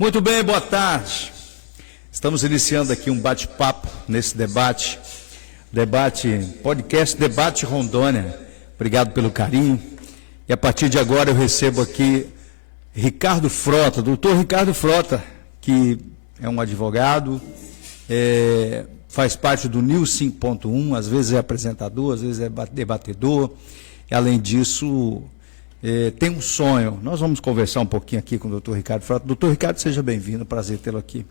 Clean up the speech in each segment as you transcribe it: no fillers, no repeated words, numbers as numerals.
Muito bem, boa tarde. Estamos iniciando aqui um bate-papo nesse podcast Debate Rondônia. Obrigado pelo carinho. E a partir de agora eu recebo aqui Ricardo Frota, doutor Ricardo Frota, que é um advogado, faz parte do News 5.1, às vezes é apresentador, às vezes é debatedor. E, além disso, tem um sonho. Nós vamos conversar um pouquinho aqui com o doutor Ricardo Frota. Doutor Ricardo, seja bem-vindo, prazer tê-lo aqui.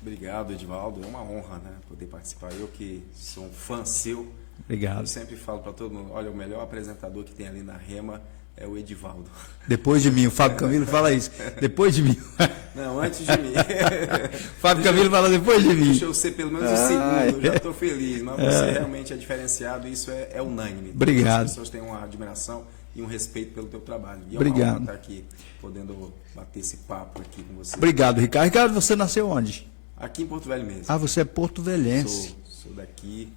Obrigado, Edivaldo. É uma honra, né, poder participar. Eu que sou um fã seu. Obrigado. Eu sempre falo para todo mundo, olha, o melhor apresentador que tem ali na Rema é o Edivaldo. Depois de mim, o Fábio Camilo fala isso. Depois de mim. Não, antes de mim. Fábio Camilo fala depois de mim. Deixa eu ser pelo menos o segundo, eu já estou feliz. Mas você realmente é diferenciado e isso é unânime. Obrigado. As pessoas têm uma admiração e um respeito pelo teu trabalho. E é Obrigado. uma honra estar aqui, podendo bater esse papo aqui com você. Obrigado, Ricardo. Ricardo, você nasceu onde? Aqui em Porto Velho mesmo. Ah, você é porto-velhense. Sou daqui.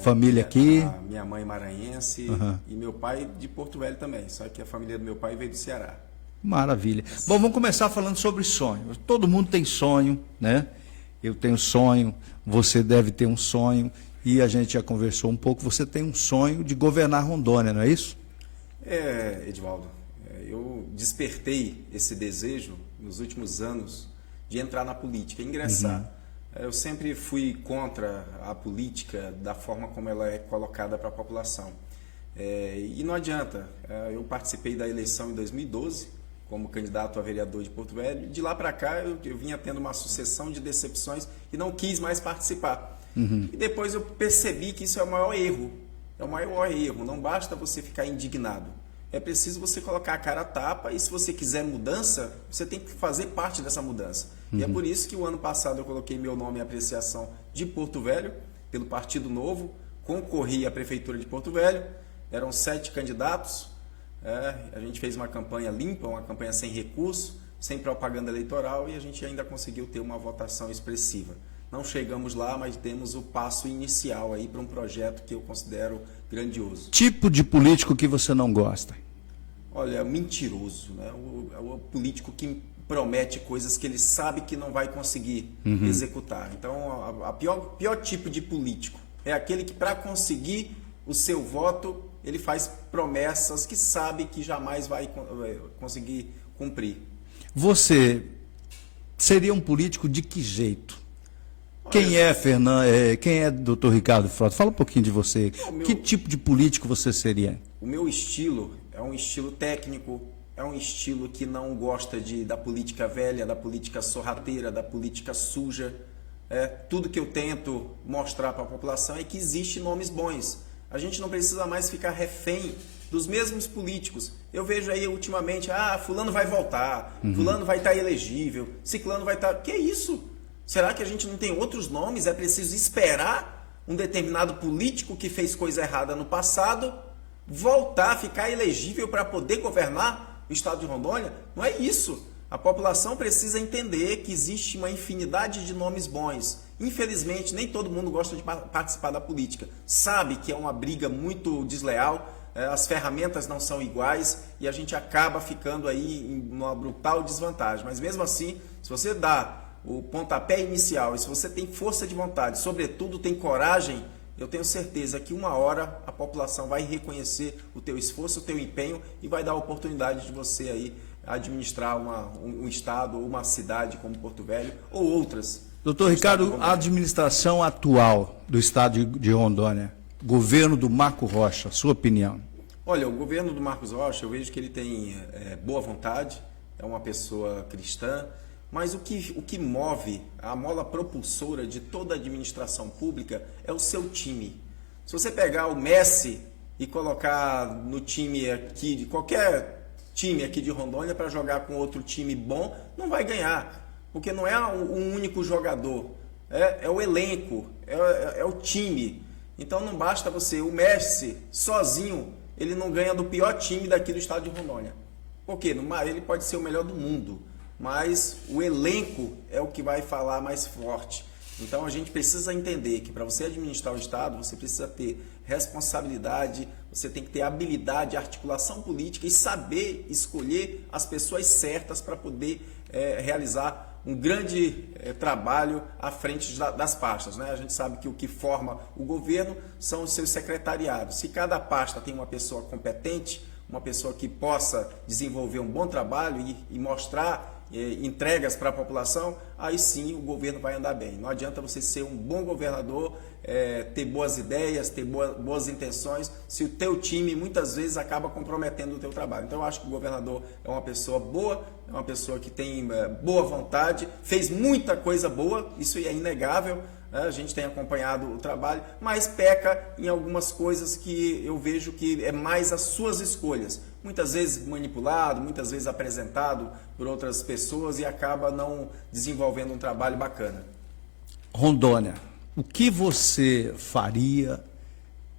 Família aqui. Minha mãe maranhense e meu pai de Porto Velho também. Só que a família do meu pai veio do Ceará. Maravilha. Bom, vamos começar falando sobre sonho. Todo mundo tem sonho, né? Eu tenho sonho, você deve ter um sonho. E a gente já conversou um pouco. Você tem um sonho de governar Rondônia, não é isso? Edivaldo, eu despertei esse desejo nos últimos anos de entrar na política, ingressar. Eu sempre fui contra a política da forma como ela é colocada para a população. E não adianta. Eu participei da eleição em 2012 como candidato a vereador de Porto Velho. De lá para cá eu vinha tendo uma sucessão de decepções e não quis mais participar. E depois eu percebi que isso é o maior erro. É o maior erro. Não basta você ficar indignado. É preciso você colocar a cara a tapa e se você quiser mudança, você tem que fazer parte dessa mudança. E é por isso que o ano passado eu coloquei meu nome em apreciação de Porto Velho, pelo Partido Novo, concorri à Prefeitura de Porto Velho, eram 7 candidatos, a gente fez uma campanha limpa, uma campanha sem recurso, sem propaganda eleitoral e a gente ainda conseguiu ter uma votação expressiva. Não chegamos lá, mas temos o passo inicial aí para um projeto que eu considero grandioso. Tipo de político que você não gosta? Olha, mentiroso, né? O político que promete coisas que ele sabe que não vai conseguir executar. Então, a pior tipo de político é aquele que, para conseguir o seu voto, ele faz promessas que sabe que jamais vai conseguir cumprir. Você seria um político de que jeito? Quem é doutor Ricardo Frota? Fala um pouquinho de você. Que tipo de político você seria? O meu estilo é um estilo técnico, é um estilo que não gosta da política velha, da política sorrateira, da política suja. Tudo que eu tento mostrar para a população é que existem nomes bons. A gente não precisa mais ficar refém dos mesmos políticos. Eu vejo aí ultimamente, fulano vai voltar, fulano vai estar elegível, ciclano vai estar... Que é isso? Será que a gente não tem outros nomes? É preciso esperar um determinado político que fez coisa errada no passado voltar a ficar elegível para poder governar o estado de Rondônia? Não é isso. A população precisa entender que existe uma infinidade de nomes bons. Infelizmente, nem todo mundo gosta de participar da política. Sabe que é uma briga muito desleal, as ferramentas não são iguais e a gente acaba ficando aí em uma brutal desvantagem. Mas mesmo assim, se você dá o pontapé inicial e se você tem força de vontade, sobretudo tem coragem, eu tenho certeza que uma hora a população vai reconhecer o teu esforço, o teu empenho e vai dar a oportunidade de você aí administrar um estado ou uma cidade como Porto Velho ou outras. Doutor Ricardo, a administração atual do estado de Rondônia, governo do Marco Rocha, sua opinião? Olha, o governo do Marcos Rocha, eu vejo que ele tem boa vontade, é uma pessoa cristã, mas o que move, a mola propulsora de toda a administração pública é o seu time. Se você pegar o Messi e colocar no time aqui, de qualquer time aqui de Rondônia para jogar com outro time bom, não vai ganhar, porque não é um único jogador, é o elenco, é o time. Então não basta o Messi sozinho, ele não ganha do pior time daqui do estado de Rondônia. Por quê? Ele pode ser o melhor do mundo, mas o elenco é o que vai falar mais forte. Então a gente precisa entender que para você administrar o estado, você precisa ter responsabilidade, você tem que ter habilidade, articulação política e saber escolher as pessoas certas para poder realizar um grande trabalho à frente das pastas, né? A gente sabe que o que forma o governo são os seus secretariados. Se cada pasta tem uma pessoa competente, uma pessoa que possa desenvolver um bom trabalho e mostrar entregas para a população, aí sim o governo vai andar bem. Não adianta você ser um bom governador, ter boas ideias, ter boas intenções, se o teu time muitas vezes acaba comprometendo o teu trabalho. Então eu acho que o governador é uma pessoa boa, é uma pessoa que tem boa vontade, fez muita coisa boa, isso é inegável, né? A gente tem acompanhado o trabalho, mas peca em algumas coisas que eu vejo que é mais as suas escolhas. Muitas vezes manipulado, muitas vezes apresentado por outras pessoas e acaba não desenvolvendo um trabalho bacana. Rondônia, o que você faria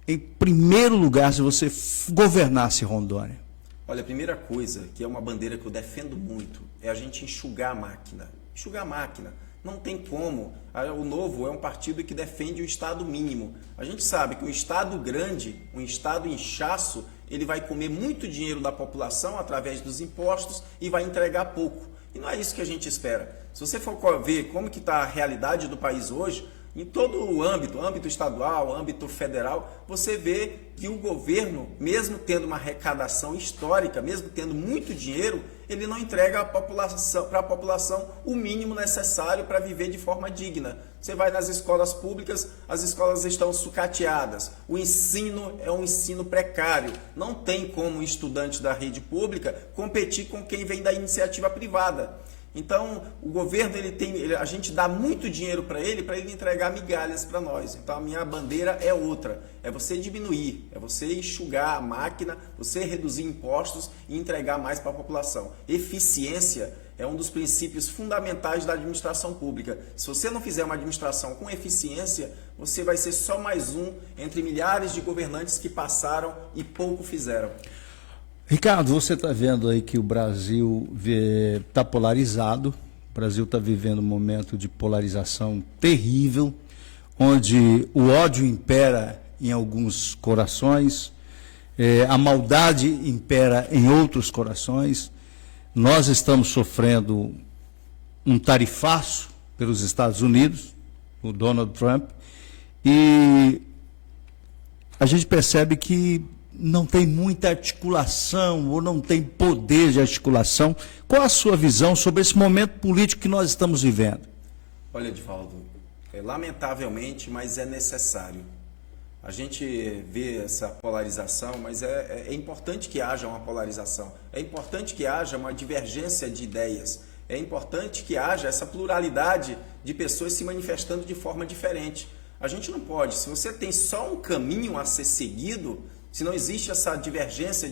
em primeiro lugar se você governasse Rondônia? Olha, a primeira coisa, que é uma bandeira que eu defendo muito, é a gente enxugar a máquina. Enxugar a máquina. Não tem como. O Novo é um partido que defende o Estado mínimo. A gente sabe que um Estado grande, um Estado inchaço, ele vai comer muito dinheiro da população através dos impostos e vai entregar pouco. E não é isso que a gente espera. Se você for ver como que está a realidade do país hoje, em todo o âmbito estadual, âmbito federal, você vê que o governo, mesmo tendo uma arrecadação histórica, mesmo tendo muito dinheiro, ele não entrega para a população o mínimo necessário para viver de forma digna. Você vai nas escolas públicas, as escolas estão sucateadas, o ensino é um ensino precário, não tem como um estudante da rede pública competir com quem vem da iniciativa privada. Então, o governo, a gente dá muito dinheiro para ele entregar migalhas para nós. Então, a minha bandeira é outra, é você diminuir, é você enxugar a máquina, você reduzir impostos e entregar mais para a população. Eficiência é um dos princípios fundamentais da administração pública. Se você não fizer uma administração com eficiência, você vai ser só mais um entre milhares de governantes que passaram e pouco fizeram. Ricardo, você está vendo aí que o Brasil está polarizado, o Brasil está vivendo um momento de polarização terrível, onde o ódio impera em alguns corações, a maldade impera em outros corações. Nós estamos sofrendo um tarifaço pelos Estados Unidos, o Donald Trump, e a gente percebe que não tem muita articulação ou não tem poder de articulação. Qual a sua visão sobre esse momento político que nós estamos vivendo? Olha, Edivaldo, lamentavelmente, mas é necessário. A gente vê essa polarização, mas é importante que haja uma polarização. É importante que haja uma divergência de ideias. É importante que haja essa pluralidade de pessoas se manifestando de forma diferente. A gente não pode, se você tem só um caminho a ser seguido, se não existe essa divergência,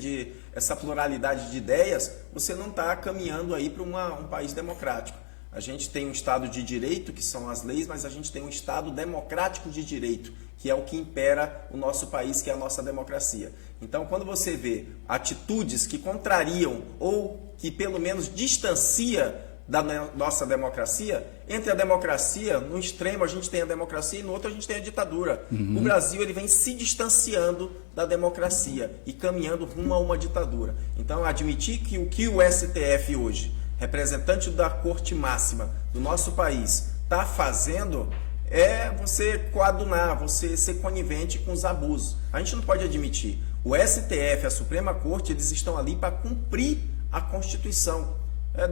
essa pluralidade de ideias, você não está caminhando aí para um país democrático. A gente tem um Estado de direito, que são as leis, mas a gente tem um Estado democrático de direito, que é o que impera o nosso país, que é a nossa democracia. Então, quando você vê atitudes que contrariam ou que pelo menos distancia da nossa democracia, entre a democracia, no extremo a gente tem a democracia e no outro a gente tem a ditadura. O Brasil ele vem se distanciando da democracia e caminhando rumo a uma ditadura. Então, admitir que o STF hoje, representante da Corte Máxima do nosso país, está fazendo é você coadunar, você ser conivente com os abusos. A gente não pode admitir. O STF, a Suprema Corte, eles estão ali para cumprir a Constituição.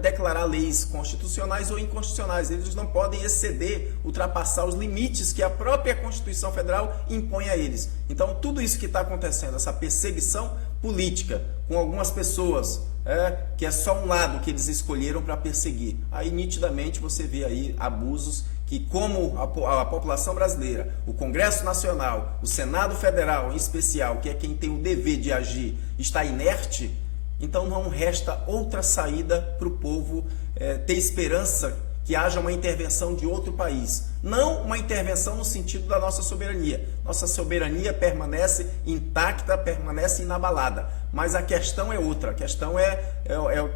Declarar leis constitucionais ou inconstitucionais. Eles não podem exceder, ultrapassar os limites que a própria Constituição Federal impõe a eles. Então, tudo isso que está acontecendo, essa perseguição política com algumas pessoas, que é só um lado que eles escolheram para perseguir. Aí, nitidamente, você vê aí abusos que, como a população brasileira, o Congresso Nacional, o Senado Federal, em especial, que é quem tem o dever de agir, está inerte. Então não resta outra saída para o povo ter esperança que haja uma intervenção de outro país. Não uma intervenção no sentido da nossa soberania. Nossa soberania permanece intacta, permanece inabalada. Mas a questão é outra. A questão é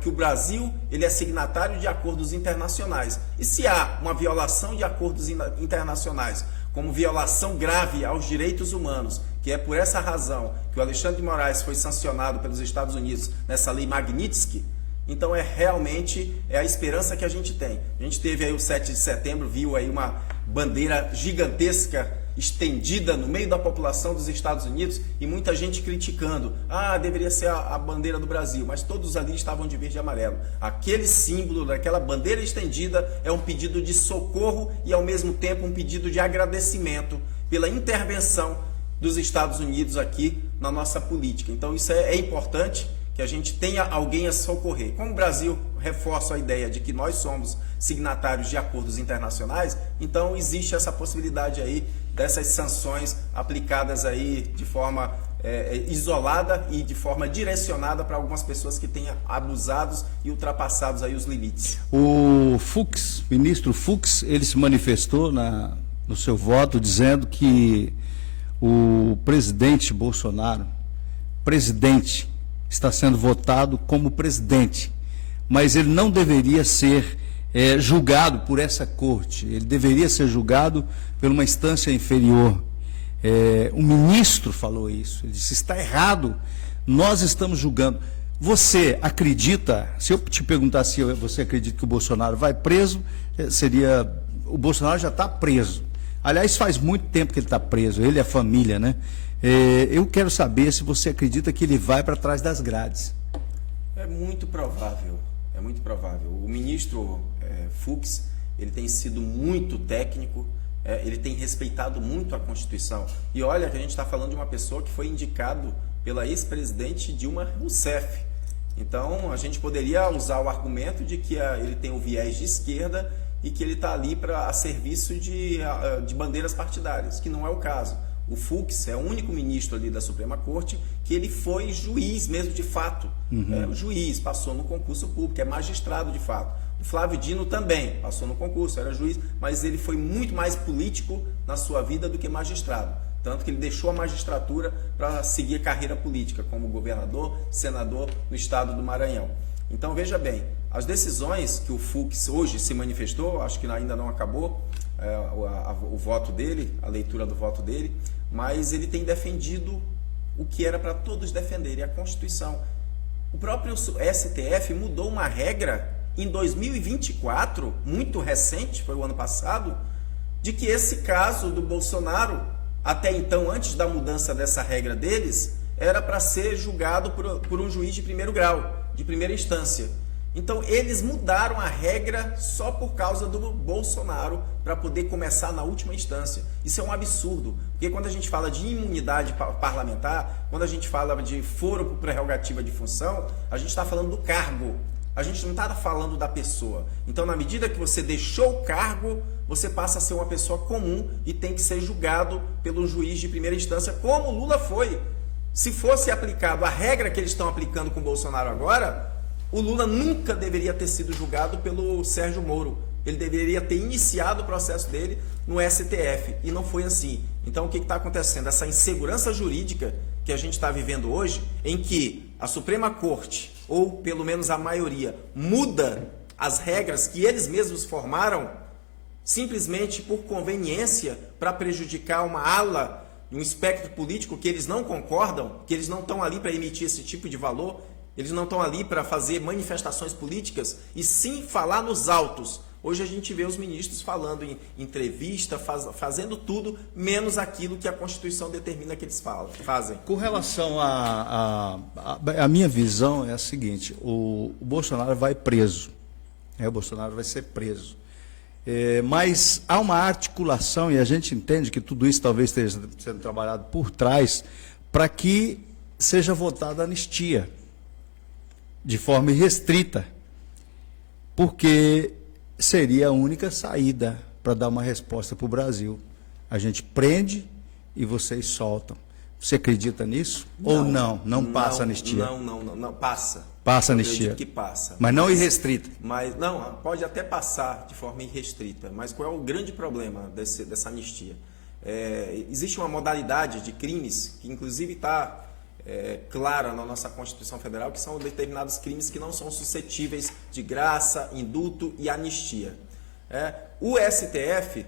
que o Brasil ele é signatário de acordos internacionais. E se há uma violação de acordos internacionais, como violação grave aos direitos humanos, que é por essa razão que o Alexandre de Moraes foi sancionado pelos Estados Unidos nessa lei Magnitsky, Então realmente a esperança que a gente tem. A gente teve aí o 7 de setembro, viu aí uma bandeira gigantesca estendida no meio da população dos Estados Unidos e muita gente criticando. Deveria ser a bandeira do Brasil, mas todos ali estavam de verde e amarelo. Aquele símbolo daquela bandeira estendida é um pedido de socorro e ao mesmo tempo um pedido de agradecimento pela intervenção dos Estados Unidos aqui na nossa política. Então isso é importante, que a gente tenha alguém a socorrer. Como o Brasil reforça a ideia de que nós somos signatários de acordos internacionais, então existe essa possibilidade aí dessas sanções aplicadas aí de forma isolada e de forma direcionada para algumas pessoas que tenham abusados e ultrapassados aí os limites. O Fux, ministro Fux, ele se manifestou no seu voto dizendo que o presidente Bolsonaro, está sendo votado como presidente, mas ele não deveria ser julgado por essa corte, ele deveria ser julgado por uma instância inferior. O ministro falou isso, ele disse, está errado, nós estamos julgando. Você acredita, se eu te perguntar se você acredita que o Bolsonaro vai preso, o Bolsonaro já está preso. Aliás, faz muito tempo que ele está preso, ele e a família, né? Eu quero saber se você acredita que ele vai para trás das grades. É muito provável, é muito provável. O ministro Fux, ele tem sido muito técnico, ele tem respeitado muito a Constituição. E olha que a gente está falando de uma pessoa que foi indicado pela ex-presidente Dilma Rousseff. Então, a gente poderia usar o argumento de que ele tem o viés de esquerda e que ele está ali a serviço de bandeiras partidárias, que não é o caso. O Fux é o único ministro ali da Suprema Corte que ele foi juiz mesmo de fato. O juiz, passou no concurso público, é magistrado de fato. O Flávio Dino também passou no concurso, era juiz, mas ele foi muito mais político na sua vida do que magistrado. Tanto que ele deixou a magistratura para seguir carreira política, como governador, senador no estado do Maranhão. Então veja bem, as decisões que o Fux hoje se manifestou, acho que ainda não acabou o voto dele, a leitura do voto dele, mas ele tem defendido o que era para todos defenderem, a Constituição. O próprio STF mudou uma regra em 2024, muito recente, foi o ano passado, de que esse caso do Bolsonaro, até então, antes da mudança dessa regra deles, era para ser julgado por um juiz de primeiro grau, de primeira instância. Então, eles mudaram a regra só por causa do Bolsonaro para poder começar na última instância. Isso é um absurdo, porque quando a gente fala de imunidade parlamentar, quando a gente fala de foro por prerrogativa de função, a gente está falando do cargo. A gente não está falando da pessoa. Então, na medida que você deixou o cargo, você passa a ser uma pessoa comum e tem que ser julgado pelo juiz de primeira instância, como o Lula foi. Se fosse aplicado a regra que eles estão aplicando com o Bolsonaro agora, o Lula nunca deveria ter sido julgado pelo Sérgio Moro. Ele deveria ter iniciado o processo dele no STF. E não foi assim. Então, o que está acontecendo? Essa insegurança jurídica que a gente está vivendo hoje, em que a Suprema Corte, ou pelo menos a maioria, muda as regras que eles mesmos formaram, simplesmente por conveniência, para prejudicar uma ala, um espectro político que eles não concordam, que eles não estão ali para emitir esse tipo de valor, eles não estão ali para fazer manifestações políticas, e sim falar nos autos. Hoje a gente vê os ministros falando em entrevista, fazendo tudo, menos aquilo que a Constituição determina que eles fazem. Com relação a minha visão é a seguinte, o Bolsonaro vai preso, o Bolsonaro vai ser preso. Mas há uma articulação, e a gente entende que tudo isso talvez esteja sendo trabalhado por trás, para que seja votada a anistia, de forma irrestrita, porque seria a única saída para dar uma resposta para o Brasil. A gente prende e vocês soltam. Você acredita nisso? Ou não? Não passa anistia? Não, passa. Passa Eu anistia. acredito que passa. Mas não irrestrita. Mas não, pode até passar de forma irrestrita. Mas qual é o grande problema dessa anistia? Existe uma modalidade de crimes que inclusive está clara na nossa Constituição Federal, que são determinados crimes que não são suscetíveis de graça, indulto e anistia. O STF,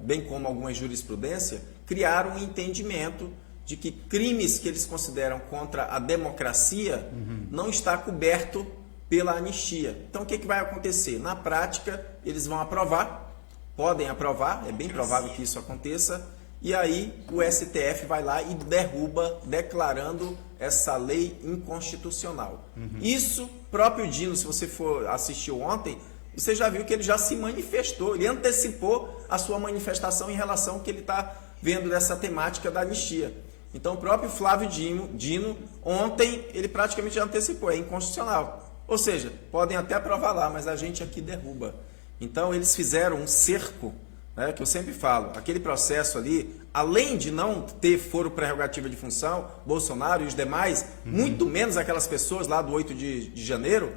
bem como algumas jurisprudências, criaram um entendimento de que crimes que eles consideram contra a democracia não está coberto pela anistia. Então, o que vai acontecer? Na prática, eles vão aprovar, podem aprovar, é bem provável que isso aconteça, e aí o STF vai lá e derruba, declarando essa lei inconstitucional. Isso, próprio Dino, se você for assistiu ontem, você já viu que ele já se manifestou, ele antecipou a sua manifestação em relação ao que ele está vendo dessa temática da anistia. Então, o próprio Flávio Dino, ontem, ele praticamente já antecipou, é inconstitucional. Ou seja, podem até aprovar lá, mas a gente aqui derruba. Então, eles fizeram um cerco, né, que eu sempre falo, aquele processo ali, além de não ter foro prerrogativa de função, Bolsonaro e os demais, muito menos aquelas pessoas lá do 8 de janeiro,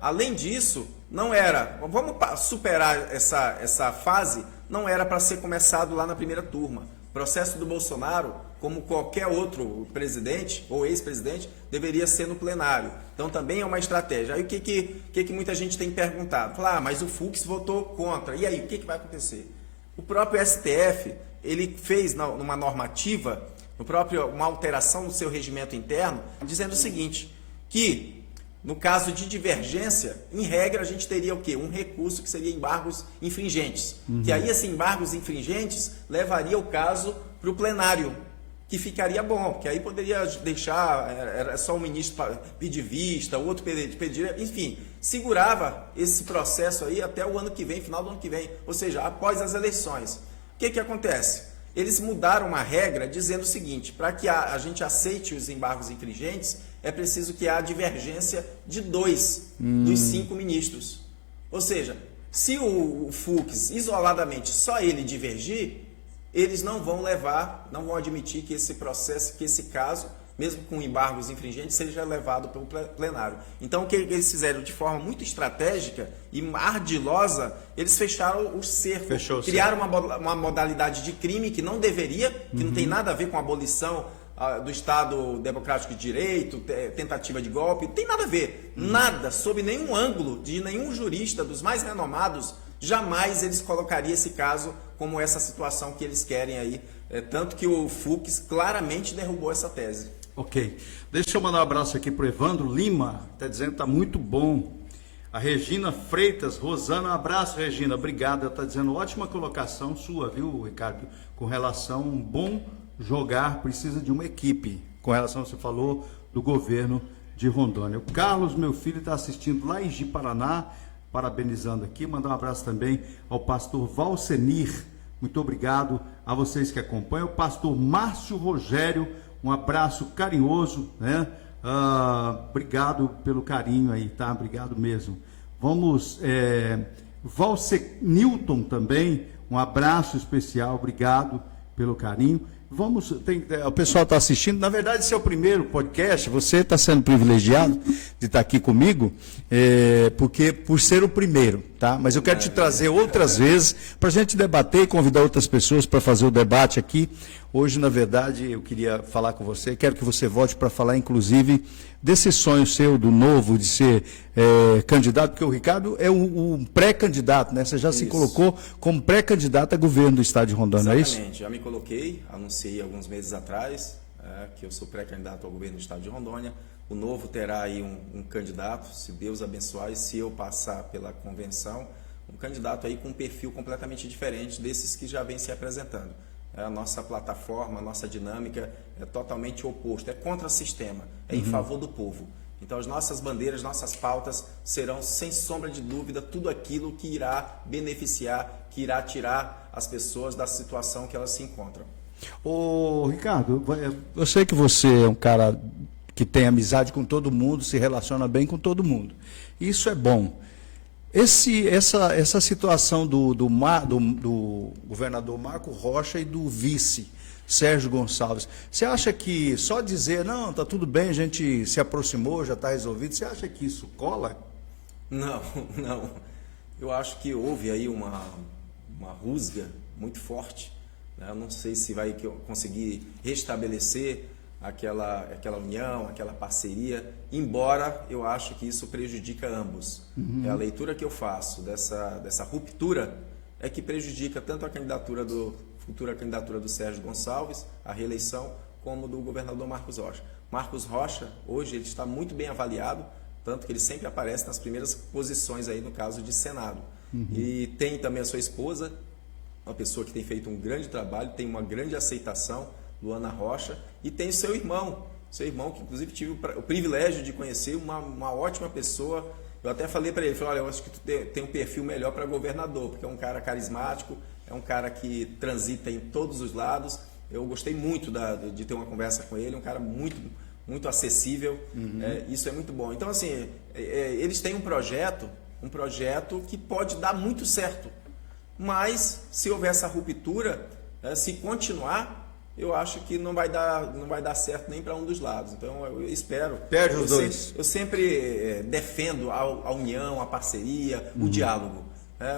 além disso, não era, vamos superar essa fase, não era para ser começado lá na primeira turma. O processo do Bolsonaro, como qualquer outro presidente ou ex-presidente, deveria ser no plenário. Então também é uma estratégia. Aí o que muita gente tem perguntado? Fala, mas o Fux votou contra. E aí, o que vai acontecer? O próprio STF, ele fez numa normativa, uma alteração no seu regimento interno, dizendo o seguinte, que no caso de divergência, em regra, a gente teria o quê? Um recurso que seria embargos infringentes. Que aí, esses embargos infringentes levaria o caso para o plenário, que ficaria bom, porque aí poderia deixar, era só o ministro pedir vista, o outro pedir, enfim, segurava esse processo aí até o ano que vem, final do ano que vem, ou seja, após as eleições. O que acontece? Eles mudaram uma regra dizendo o seguinte, para que a gente aceite os embargos infringentes, é preciso que haja divergência de 2 dos 5 ministros. Ou seja, se o Fux, isoladamente, só ele divergir, eles não vão admitir que esse processo, que esse caso, mesmo com embargos infringentes, seja levado pelo plenário. Então, o que eles fizeram de forma muito estratégica e ardilosa, eles fecharam o cerco, criaram uma modalidade de crime que não deveria, que não tem nada a ver com a abolição do Estado Democrático de Direito, tentativa de golpe, não tem nada a ver. Nada, sob nenhum ângulo, de nenhum jurista, dos mais renomados, jamais eles colocariam esse caso como essa situação que eles querem aí. Tanto que o Fux claramente derrubou essa tese. Ok. Deixa eu mandar um abraço aqui para o Evandro Lima, está dizendo que está muito bom. A Regina Freitas, Rosana, um abraço, Regina, obrigada. Está dizendo ótima colocação sua, viu, Ricardo? Com relação a um bom jogar, precisa de uma equipe. Com relação, você falou, do governo de Rondônia. O Carlos, meu filho, está assistindo lá em Ji-Paraná, parabenizando aqui, mandar um abraço também ao pastor Valcenir, muito obrigado a vocês que acompanham, o pastor Márcio Rogério, um abraço carinhoso, né? Obrigado pelo carinho aí, tá? Obrigado mesmo. Vamos, Valcenilton também, um abraço especial, obrigado pelo carinho. O pessoal está assistindo, na verdade esse é o primeiro podcast, você está sendo privilegiado de estar aqui comigo, porque por ser o primeiro, tá? Mas eu quero te trazer outras vezes para a gente debater e convidar outras pessoas para fazer o debate aqui. Hoje, na verdade, eu queria falar com você, quero que você volte para falar, inclusive, desse sonho seu, do novo, de ser candidato, porque o Ricardo é um pré-candidato, né? Você já se colocou como pré-candidato a governo do estado de Rondônia, é isso? Exatamente, já me coloquei, anunciei alguns meses atrás que eu sou pré-candidato ao governo do estado de Rondônia. O novo terá aí um candidato, se Deus abençoar, e se eu passar pela convenção, um candidato aí com um perfil completamente diferente desses que já vem se apresentando. A nossa plataforma, a nossa dinâmica é totalmente oposta, é contra o sistema, é em favor do povo. Então as nossas bandeiras, nossas pautas serão, sem sombra de dúvida, tudo aquilo que irá beneficiar, que irá tirar as pessoas da situação que elas se encontram. Ô Ricardo, eu sei que você é um cara que tem amizade com todo mundo, se relaciona bem com todo mundo. Isso é bom. Essa situação do governador Marco Rocha e do vice Sérgio Gonçalves, você acha que só dizer, não, está tudo bem, a gente se aproximou, já está resolvido, você acha que isso cola? Não. Eu acho que houve aí uma rusga muito forte. Eu não sei se vai conseguir restabelecer aquela união, aquela parceria, embora eu acho que isso prejudica ambos. A leitura que eu faço dessa ruptura é que prejudica tanto a futura candidatura do Sérgio Gonçalves, a reeleição, como do governador Marcos Rocha. Marcos Rocha, hoje, ele está muito bem avaliado, tanto que ele sempre aparece nas primeiras posições aí no caso de Senado. E tem também a sua esposa, uma pessoa que tem feito um grande trabalho, tem uma grande aceitação, Luana Rocha, e tem seu irmão que inclusive tive o privilégio de conhecer, uma ótima pessoa. Eu até falei para ele, olha, eu acho que tu tem um perfil melhor para governador, porque é um cara carismático, é um cara que transita em todos os lados. Eu gostei muito de ter uma conversa com ele, um cara muito, muito acessível, isso é muito bom. Então, assim, eles têm um projeto que pode dar muito certo, mas se houver essa ruptura, se continuar, eu acho que não vai dar certo nem para um dos lados. Então, eu espero... Perde os dois. Eu sempre defendo a união, a parceria, o diálogo.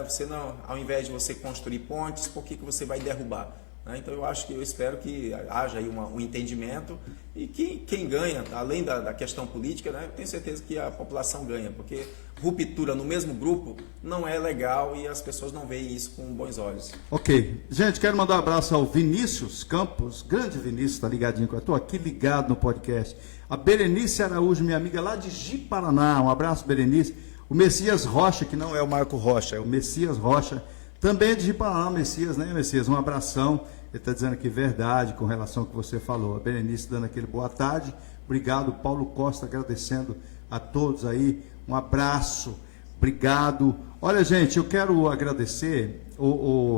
Você não, ao invés de você construir pontes, por que você vai derrubar? Então, eu espero que haja aí um entendimento e que quem ganha, além da questão política, eu tenho certeza que a população ganha, porque ruptura no mesmo grupo não é legal e as pessoas não veem isso com bons olhos. Ok. Gente, quero mandar um abraço ao Vinícius Campos, grande Vinícius, está ligadinho com eu. Estou aqui ligado no podcast. A Berenice Araújo, minha amiga lá de Ji-Paraná, um abraço, Berenice. O Messias Rocha, que não é o Marco Rocha, é o Messias Rocha, também é de Ji-Paraná, Messias, né, Messias? Um abração. Ele está dizendo aqui verdade com relação ao que você falou. A Berenice dando aquele boa tarde. Obrigado, Paulo Costa, agradecendo a todos aí. Um abraço, obrigado. Olha, gente, eu quero agradecer,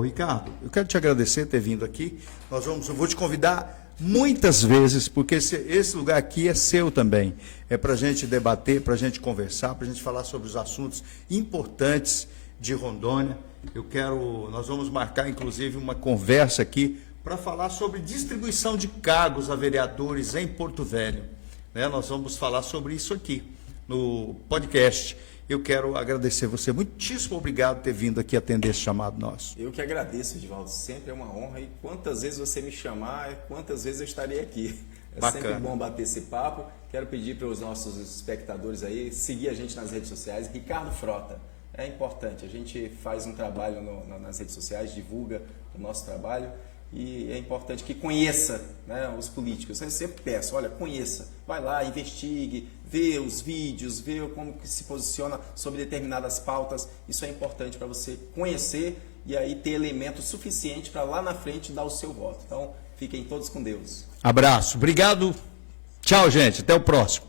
Ricardo, eu quero te agradecer ter vindo aqui. Eu vou te convidar muitas vezes, porque esse lugar aqui é seu também. É para a gente debater, para a gente conversar, para a gente falar sobre os assuntos importantes de Rondônia. Nós vamos marcar, inclusive, uma conversa aqui para falar sobre distribuição de cargos a vereadores em Porto Velho. Nós vamos falar sobre isso aqui no podcast. Eu quero agradecer você. Muitíssimo obrigado por ter vindo aqui atender esse chamado nosso. Eu que agradeço, Edivaldo. Sempre é uma honra. E quantas vezes você me chamar, quantas vezes eu estarei aqui. É Bacana. Sempre bom bater esse papo. Quero pedir para os nossos espectadores aí seguir a gente nas redes sociais. Ricardo Frota. É importante. A gente faz um trabalho nas redes sociais, divulga o nosso trabalho. E é importante que conheça, os políticos. Eu sempre peço, olha, conheça. Vai lá, investigue, vê os vídeos, vê como que se posiciona sobre determinadas pautas. Isso é importante para você conhecer e aí ter elementos suficientes para lá na frente dar o seu voto. Então, fiquem todos com Deus. Abraço. Obrigado. Tchau, gente. Até o próximo.